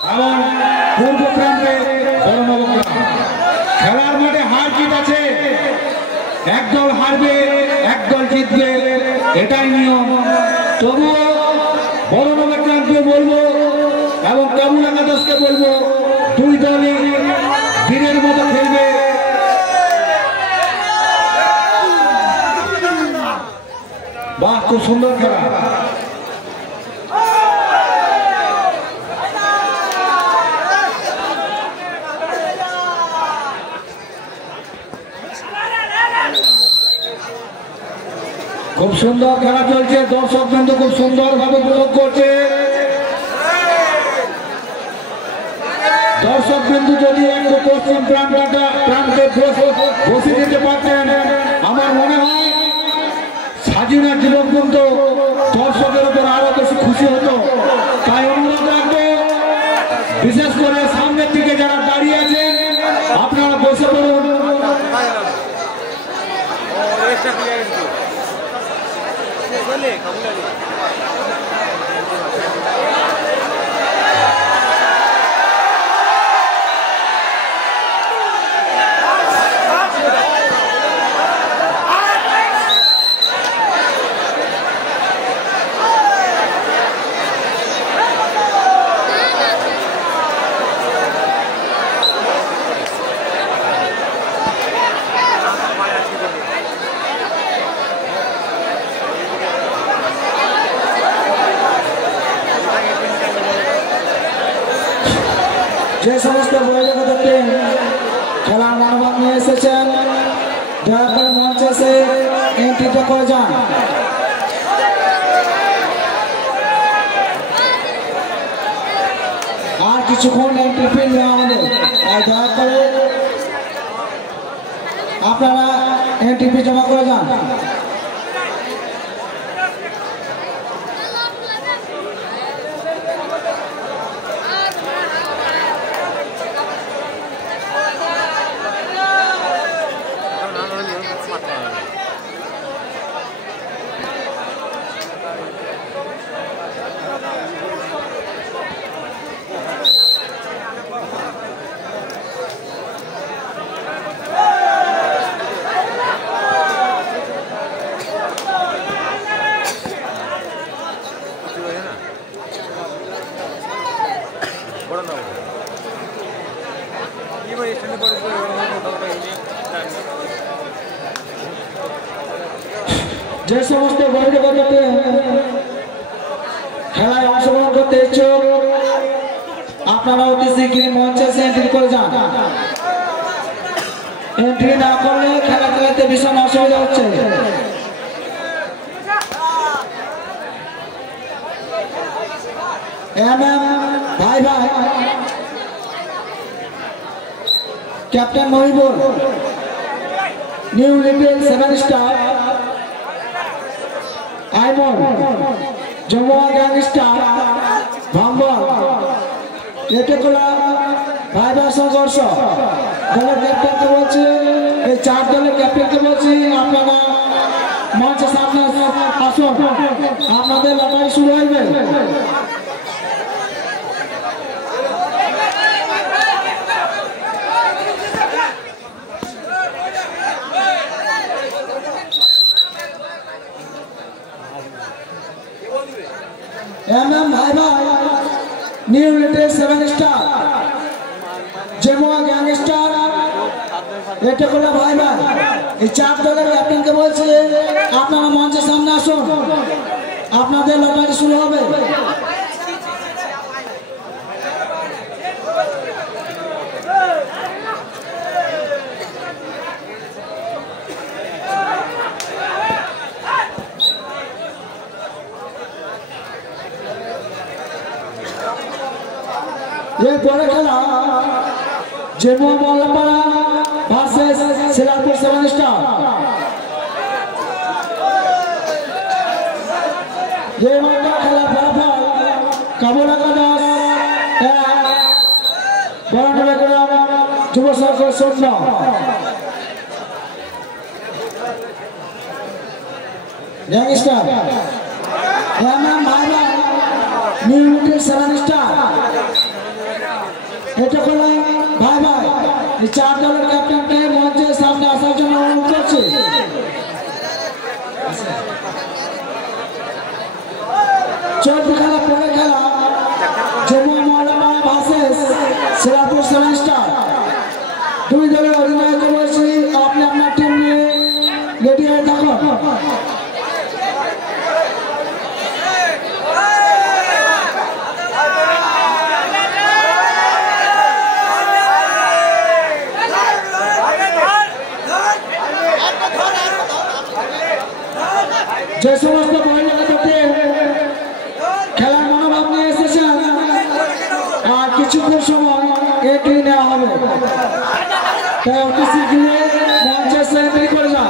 এবং পূর্ব প্রান্তে বড়নবগ্রাম। খেলার মাঠে হার জিত আছে, একদল হারবে একদল জিতবে, এটাই নিয়ম। তবুও বড়নবগ্রামকে বলবো এবং কাবুল একাদশকে বলবো, দুই দলই বীরের মতো খেলবে। বাহ, খুব সুন্দর খেলা। খুব সুন্দর খেলা চলছে, দর্শক কিন্তু খুব সুন্দর ভাবে উপভোগ করছে। দর্শক কিন্তু যদি একটু পশ্চিম প্রান্তে বসে যেতে পারতেন, আমার মনে হয় স্বাধীনের যুবক কিন্তু দর্শকের উপর আরো বেশি খুশি হতো। তাই অনুরোধ রাখবো, বিশেষ করে সামনের দিকে যারা দাঁড়িয়ে আছেন আপনারা বসে পড়ুন। যে সমস্ত বয়োজগত টিম খেলার মনোভাব নিয়ে এসেছেন, দয়া করে মঞ্চে এসে এন্ট্রিটা করে যান। আর কিছুক্ষণ এন্ট্রি ফি নেওয়া হবে, তাই দয়া করে আপনারা এন্ট্রি ফি জমা করে যান। যে সমস্ত বয়োজগত টিম খেলায় অংশগ্রহণ করতে ইচ্ছুক, আপনারা অতি শীঘ্রই মঞ্চে এসে এন্ট্রি করে যান। এন্ট্রি না করলে খেলা খেলাতে ভীষণ অসুবিধা হচ্ছে। ভাই ভাই captain Mohibul, new little 7 star আইমন, জমুয়া গ্যাংস্টার ভাম্বল, এটেকলা ভাইবার সংঘর্ষ দলের ক্যাপ্টেনকে বলছি, এই 4 দলের ক্যাপ্টেনকে বলছি, আপনারা মঞ্চের সামনে আসুন, আপনাদের লড়াই শুরু হইবে। ভাই ভাই নিউ লিটল 7 স্টার জেমুয়া গ্যাংস্টার এটেকলা ভাই ভাই, এই 4 দলের ক্যাপ্টেনকে বলছি, আপনারা মঞ্চের সামনে আসুন, আপনাদের লড়াই শুরু হবে। ये बड़ा खेला जेमुआ मोहल्लापाड़ा वर्सेस सिलारपुर 7 स्टार। ये बड़ा खेला फलाफल काबुल एकादश বড়নবগ্রাম যুব সংঘ 0। গ্যাংস্টার ভাই নিউ লিটল 7 স্টার এটা করে ভাই ভাই এই চার দলের ক্যাপ্টেনকে মঞ্চের সামনে আসার জন্য অনুরোধ করছি। চলতি খেলা পরে খেলা জম্মু মহল্লা ভার্সেস শিলাপুর সেভেন স্টার। দুই দলের অধিনায়ক বলছি আপনি আপনার টিম নিয়ে রেডি হয়ে থাকুন। যে সমস্ত মহিলারা খেলার মনোভাব নিয়ে এসেছেন আর কিছুক্ষণ সময় এগিয়ে নেওয়া হবে, তাই অতি শীঘ্রই মঞ্চে সেন্ট্রি করে যান।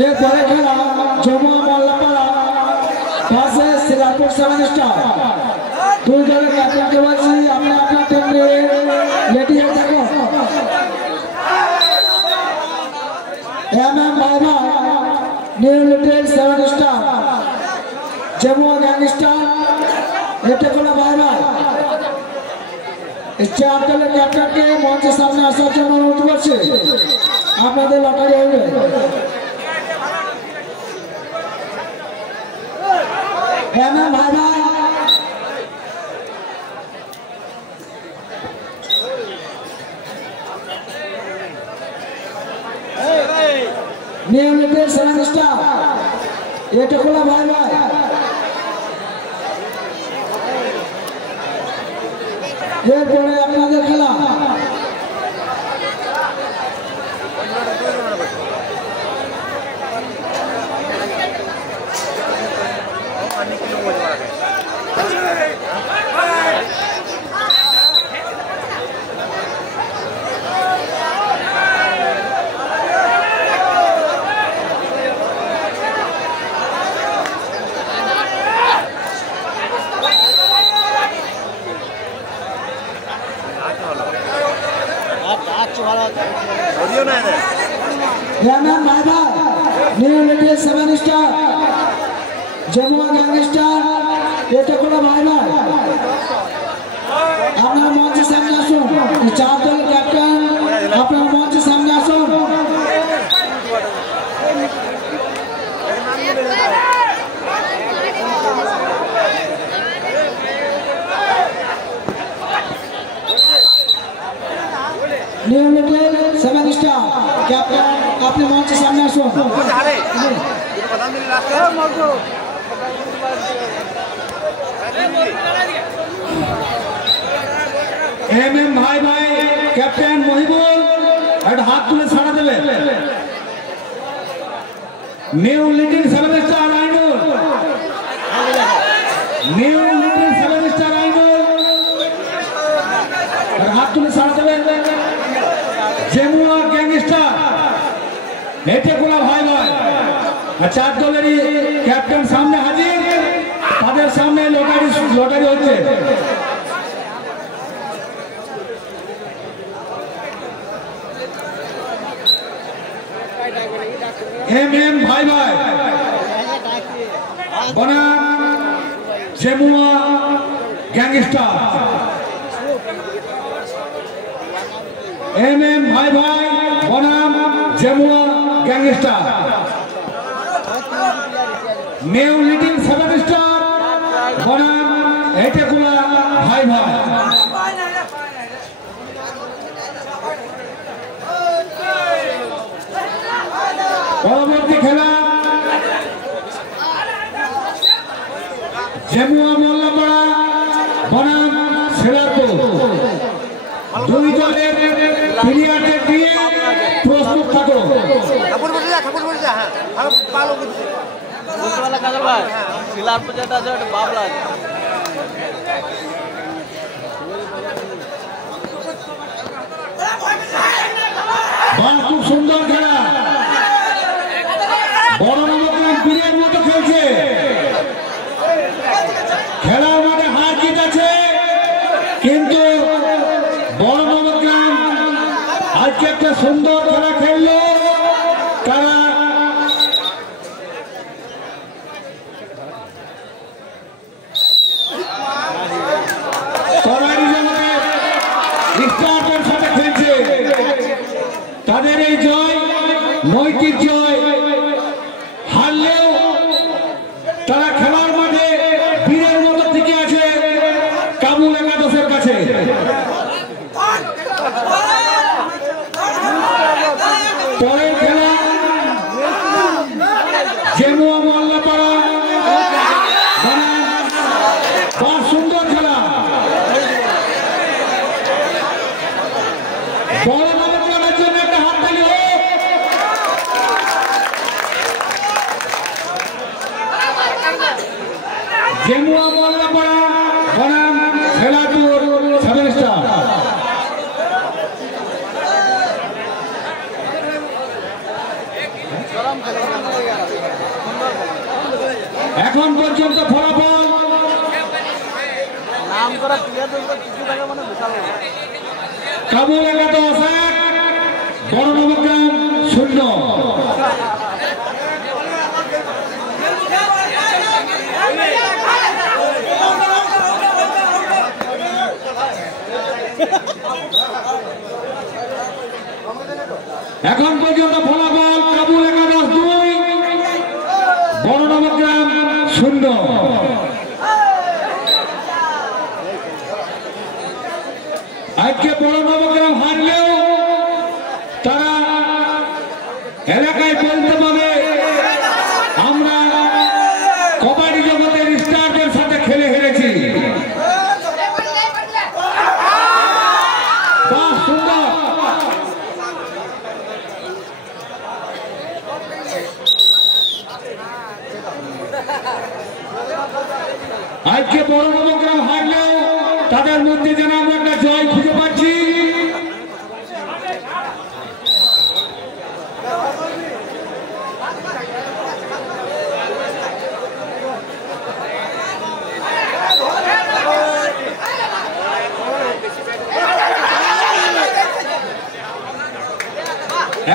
ये बड़े खेला जम्मू मोल्लापाड़ा भार्सेस शिलापुर सेवन स्टार। दुई दलेर कैप्टेन के বলছি আপনি আপনার টিম নিয়ে রেডি হয়ে থাকুন। एमएम भाई भाई new little seven star Jammu गैंगस्टार এটা কোন ভাই ভাই এই চার দলের ক্যাপ্টেনকে মঞ্চের সামনে আসার জন্য অনুরোধ করছি। আপনাদের লটারি হবে। एमएम भाई भाई न्यू लिटिल सेवन स्टार এটা কোন ভাই ভাই এরপরে আপনাদের খেলা एमएम भाई भाई new little seven star Jammu गैंगस्टार এটা কোন ভাই ভাই আপনার মঞ্চের সামনে আসুন। এই চার দলের ক্যাপ্টেন আপনার মঞ্চের সামনে আসুন। New little seven star captain अपने मंच के सामने आसो। एमएम भाई भाई कैप्टन महिबुल एक हाथ तुले छाड़ा देवे। New little seven star Ainul new little seven star Ainul एक हाथ तुले छाड़ा देवे। জেমুয়া গ্যাংস্টার এটা কোন ভাই ভাই চার দলেরই ক্যাপ্টেন সামনে হাজির, তাদের সামনে লটারি হচ্ছে। एमएम भाई भाई बनाम জেমুয়া গ্যাংস্টার। एमएम भाई भाई बनाम Jamua gangster. New little seven star बनाम एटेकुला भाई भाई। परवर्ती खेला जमुआ मोल्लापाड़ा बनाम শিলাপুর। দুই দলের প্লেয়ারদের দিয়ে প্রস্তুত থাকো। ঠাকুর বসে যা হ্যাঁ পালো বুঝতে পারলা কাজল ভাই শিলাপুর যেটা আছে ওটা বাবলা আছে। খুব সুন্দর খেলা বড় নবগ্রাম বীরের মতো খেলছে। খেলার মাঠে হার জিত আছে, কিন্তু বড় নবগ্রাম আজকে একটা সুন্দর খেলা খেললো। তারা সাথে খেলছে। তাদের এই জয় নৈতিক জয়। হারলেও তারা খেলার মাঠে বীরের মতো টিকে আছে কাবুল একাদশের কাছে। পরের খেলা জেমুয়া মোল্লাপাড়া, সুন্দর খেলা। বড় নবগ্রামের জন্য একটা হাততালি হোক। জেমুয়া মোল্লাপাড়া বনাম খেলাপুর 7 স্টার। এখন পর্যন্ত ফলাফল কাবুল একাদশ 1, বড় নবগ্রাম 0। এখন পর্যন্ত ফলাফল কাবুল একাদশ 2, বড় নবগ্রাম 0। আজকে বড় নবগ্রাম হারলেও তারা এলাকায় বলতে পারে আমরা কবাডি জগতের স্টারদের সাথে খেলে হেরেছি। সুন্দর। আজকে বড় নবগ্রাম হারলেও তাদের মধ্যে যেন আমরা একটা জয় খুঁজে পাচ্ছি।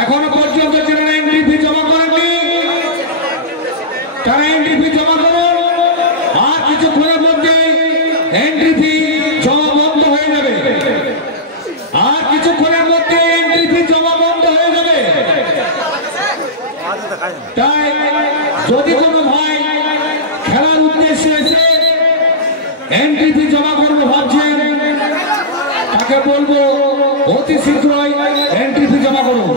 এখনো পর্যন্ত যারা এন্ট্রি ফি জমা করেননি তারা এন্ট্রি ফি জমা করুন। আর কিছুক্ষণের মধ্যে এন্ট্রি ফি জমা বন্ধ হয়ে যাবে। আর কিছুক্ষণের মধ্যে এন্ট্রি ফি জমা বন্ধ হয়ে যাবে। তাই যদি কোনো ভাই খেলার উদ্দেশ্যে এসে এন্ট্রি ফি জমা করবো ভাবছেন, তাকে বলবো অতি শীঘ্রই এন্ট্রি ফি জমা করুন।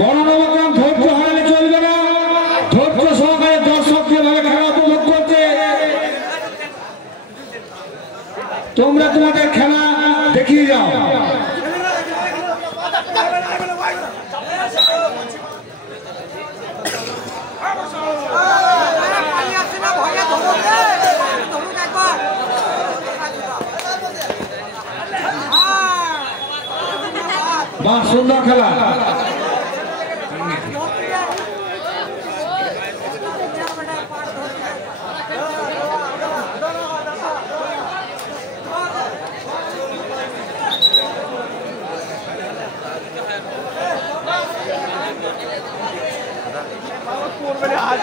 বড় নবগ্রাম ধৈর্য হারালে চলবে না। ধৈর্য সহকারে দর্শক যেভাবে খেলা উপভোগ করছে, তোমরা তোমাদের খেলা দেখিয়ে যাও। বাহ, সুন্দর খেলা। आज